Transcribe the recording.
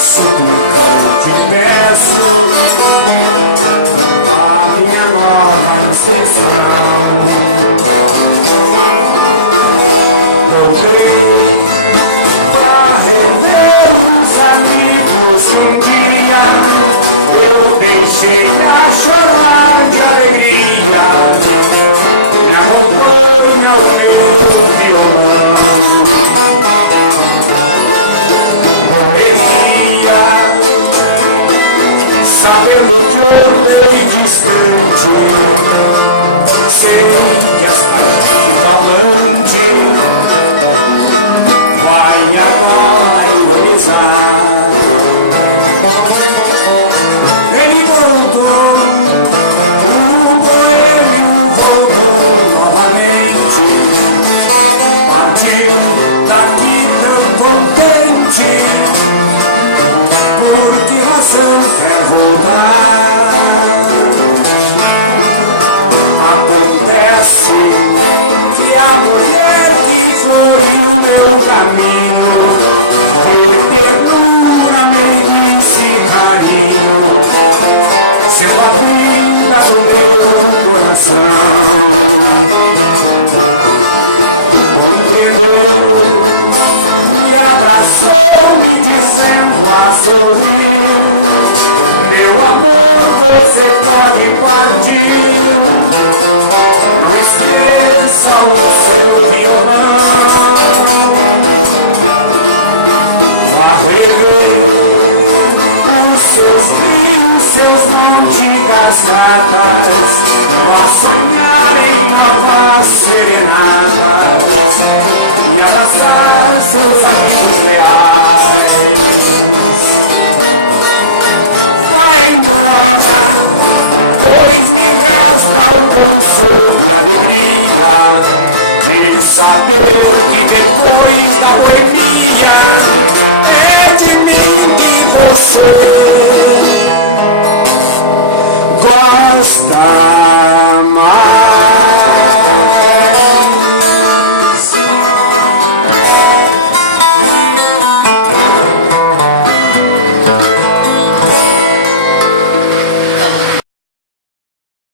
Isso nunca te peço, a minha nova estação. Voltei pra rever os amigos que um dia eu deixei a chorar de alegria. Me acompanha o meu violão. Sabendo que eu andei distante, sei que esta vida amante vai agora ironizar. Ele voltou, o boêmio voltou novamente, partiu daqui tão contente. Por que razão quer voltar? Acontece que a mulher que foi o meu caminho teve ternura, meiguice e carinho, sendo a vida do meu coração. Compreendeu, me abraçou, me dizendo a sorrir: meu amor, você pode partir, não esqueça o seu violão. Vá rever os seus rios, seus montes, cascatas, vá sonhar em novas serenatas e abraçar seus amigos leais. Vai embora, pois ninguém está com sua alegria, e saber que depois da boemia é de mim que você